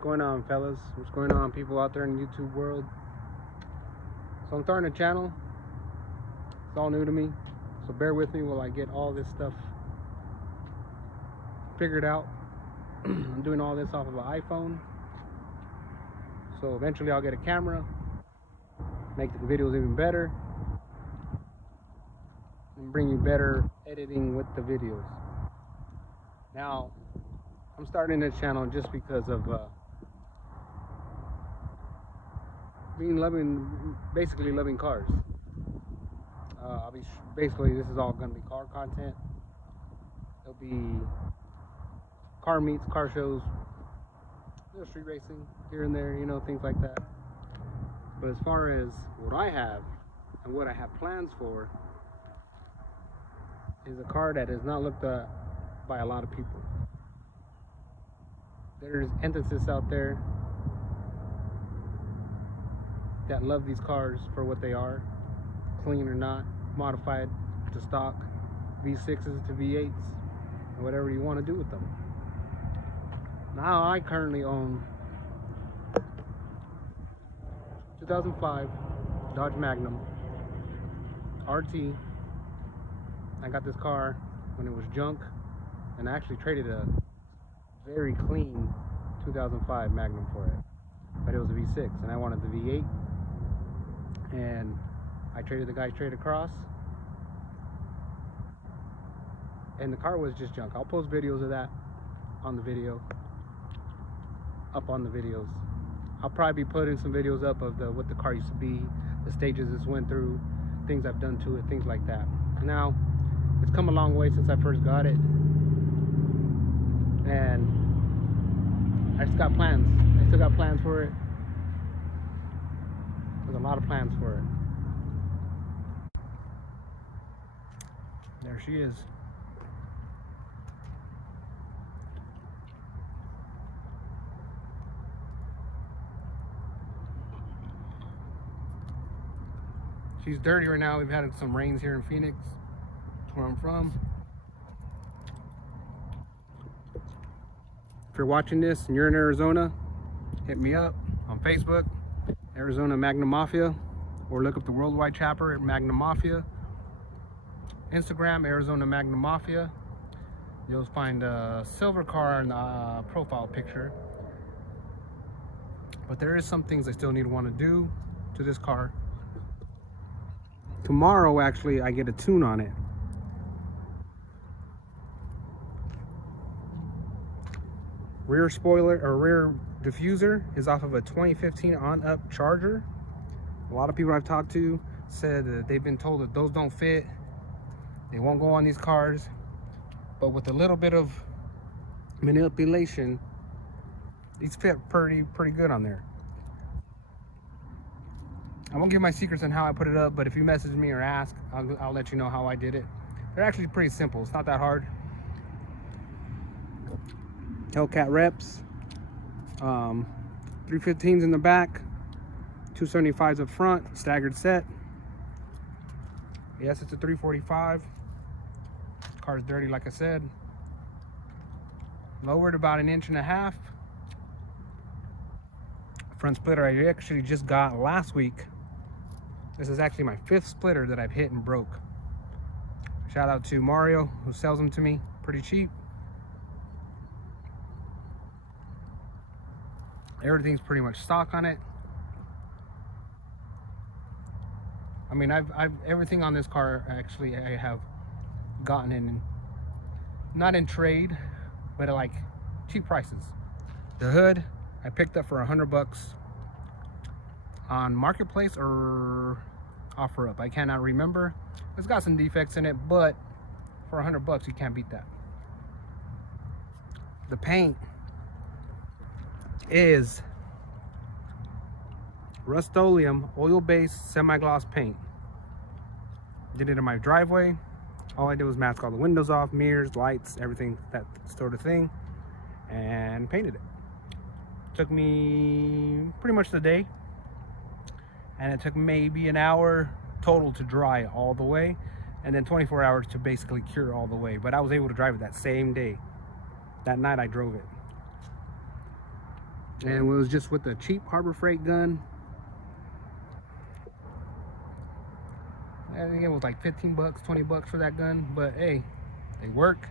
going on, fellas? What's going on, people out there in the YouTube world? So I'm starting a channel. It's all new to me, so bear with me while I get all this stuff figured out. I'm doing all this off of an iPhone, so eventually I'll get a camera, make the videos even better, and bring you better editing with the videos. Now, I'm starting this channel just because of basically loving cars. Basically, this is all going to be car content. There'll be car meets, car shows, little street racing here and there, things like that. But as far as what I have and what I have plans for is a car that is not looked at by a lot of people. There's entities out there that love these cars for what they are, clean or not, modified to stock, V6s to V8s, or whatever you want to do with them. Now I currently own 2005 Dodge Magnum RT. I got this car when it was junk, and I actually traded a very clean 2005 Magnum for it, but it was a V6 and I wanted the V8, and I traded the guy straight across, and the car was just junk. I'll post videos of that on the video, up on the videos. I'll probably be putting some videos up of what the car used to be, the stages this went through, things I've done to it, things like that. Now, it's come a long way since I first got it, and I just got plans. I still got plans for it. There's a lot of plans for it. There she is. She's dirty right now. We've had some rains here in Phoenix, where I'm from. If you're watching this and you're in Arizona, hit me up on Facebook, Arizona Magnum Mafia, or look up the worldwide chapter at Magnum Mafia. Instagram, Arizona Magnum Mafia. You'll find a silver car in the profile picture. But there is some things I still need to want to do to this car. Tomorrow, actually, I get a tune on it. Rear spoiler or rear diffuser is off of a 2015 on-up Charger. A lot of people I've talked to said that they've been told that those don't fit. They won't go on these cars. But with a little bit of manipulation, these fit pretty good on there. I won't give my secrets on how I put it up, but if you message me or ask, I'll let you know how I did it. They're actually pretty simple. It's not that hard. Hellcat reps, 315s in the back, 275s up front, staggered set. Yes, it's a 345. Car's dirty, like I said. Lowered about 1.5 inches. Front splitter I actually just got last week. This is actually my 5th splitter that I've hit and broke. Shout out to Mario, who sells them to me pretty cheap. Everything's pretty much stock on it. I mean, I've everything on this car actually I have gotten in, not in trade, but at like cheap prices. The hood I picked up for $100 on Marketplace or OfferUp. I cannot remember. It's got some defects in it, but for $100 you can't beat that. The paint is Rust-Oleum oil-based semi-gloss paint. Did it in my driveway. All I did was mask all the windows off, mirrors, lights, everything, that sort of thing, and painted it. Took me pretty much the day, and it took maybe an hour total to dry all the way, and then 24 hours to basically cure all the way. But I was able to drive it that same day. That night I drove it. And it was just with the cheap Harbor Freight gun. I think it was like 15 bucks, 20 bucks for that gun, but hey, they work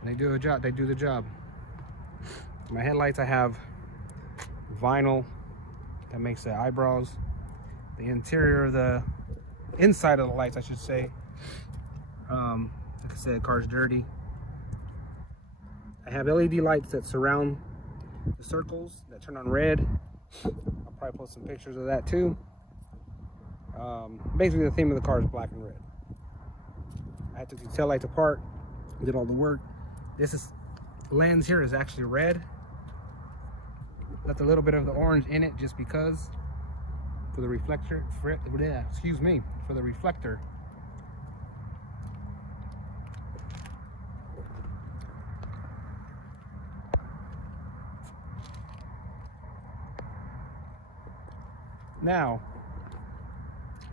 and they do a job. They do the job. My headlights, I have vinyl that makes the eyebrows. The interior of the inside of the lights, I should say. Like I said, the car's dirty. I have LED lights that surround the circles that turn on red. I'll probably post some pictures of that too. Basically, the theme of the car is black and red. I took the tail lights apart, did all the work. This lens here is actually red. Left a little bit of the orange in it just because for the reflector. For the reflector. Now,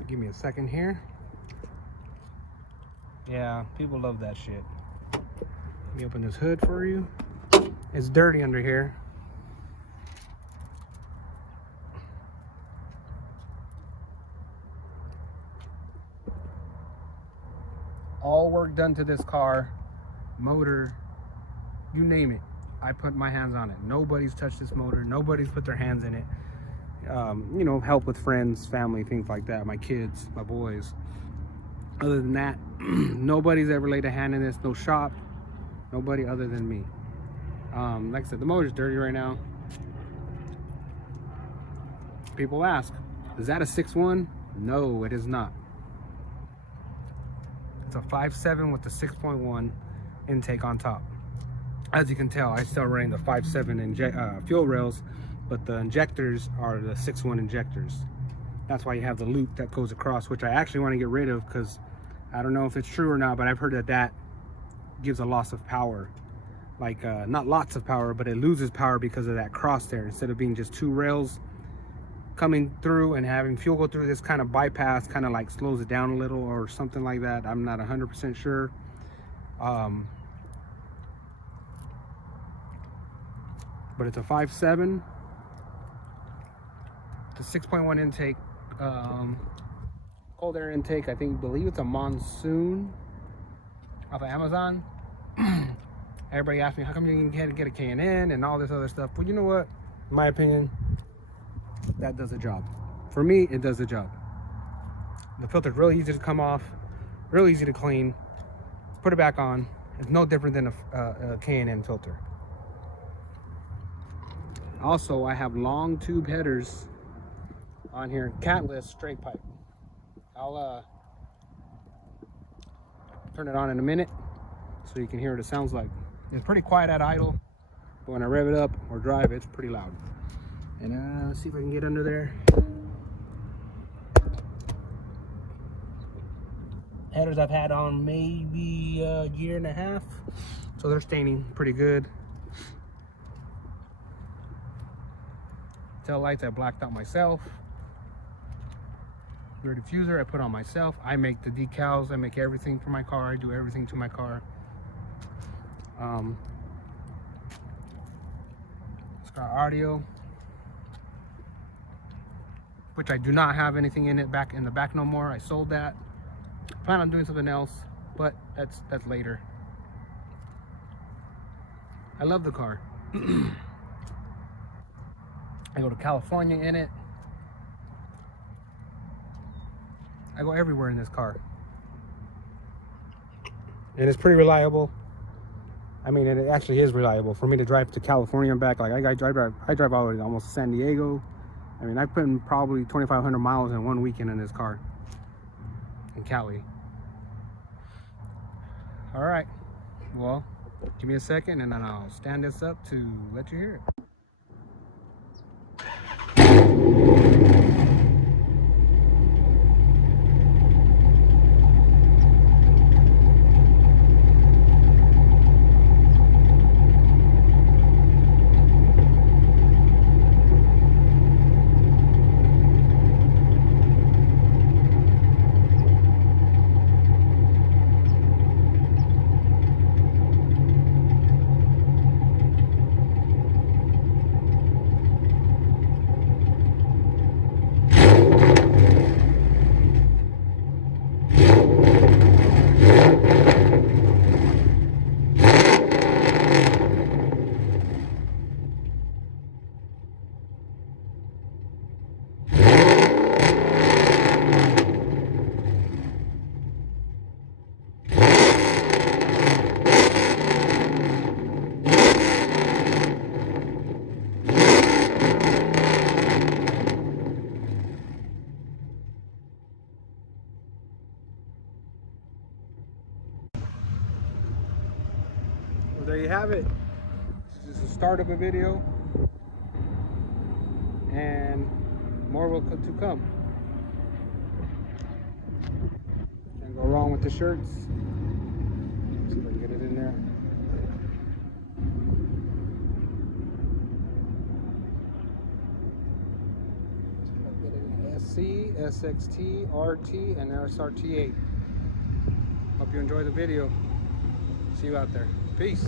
give me a second here. Yeah, people love that shit. Let me open this hood for you. It's dirty under here. All work done to this car, motor, you name it. I put my hands on it. Nobody's touched this motor. Nobody's put their hands in it. You know, help with friends, family, things like that. My kids, my boys. Other than that, nobody's ever laid a hand in this. No shop, nobody other than me. Like I said, the motor's dirty right now. People ask, is that a 6.1? No, it is not. It's a 5.7 with the 6.1 intake on top. As you can tell, I still running the 5.7 fuel rails, but the injectors are the 6.1 injectors. That's why you have the loop that goes across, which I actually want to get rid of because I don't know if it's true or not, but I've heard that gives a loss of power. Like, not lots of power, but it loses power because of that cross there. Instead of being just two rails coming through and having fuel go through, this kind of bypass kind of like slows it down a little or something like that. I'm not 100% sure. But it's a 5.7. The 6.1 intake, cold air intake. I believe it's a Monsoon off of Amazon. Everybody asked me, how come you can get a K&N and all this other stuff? Well, you know what? In my opinion, that does the job. For me, it does the job. The filter's really easy to come off, really easy to clean. Put it back on. It's no different than a K&N filter. Also, I have long tube headers on here, catless straight pipe. I'll turn it on in a minute so you can hear what it sounds like. It's pretty quiet at idle, but when I rev it up or drive, it's pretty loud. And let's see if I can get under there. Headers I've had on maybe a year and a half, so they're staining pretty good. Tail lights I blacked out myself. Rear diffuser I put on myself. I make the decals, I make everything for my car. I do everything to my car. It's got audio, which I do not have anything in it back in the back no more. I sold that. Plan on doing something else, but that's later. I love the car. I go to California in it. I go everywhere in this car. And it's pretty reliable. I mean, it actually is reliable. For me to drive to California and back, like I drive all the way almost to San Diego. I mean, I put in probably 2,500 miles in one weekend in this car. In Cali. All right. Well, give me a second and then I'll stand this up to let you hear it. have it. This is the start of a video, and more will to come. Can't go wrong with the shirts. See if I can get it in there. SC, SXT, RT, and SRT8. Hope you enjoy the video. See you out there. Peace.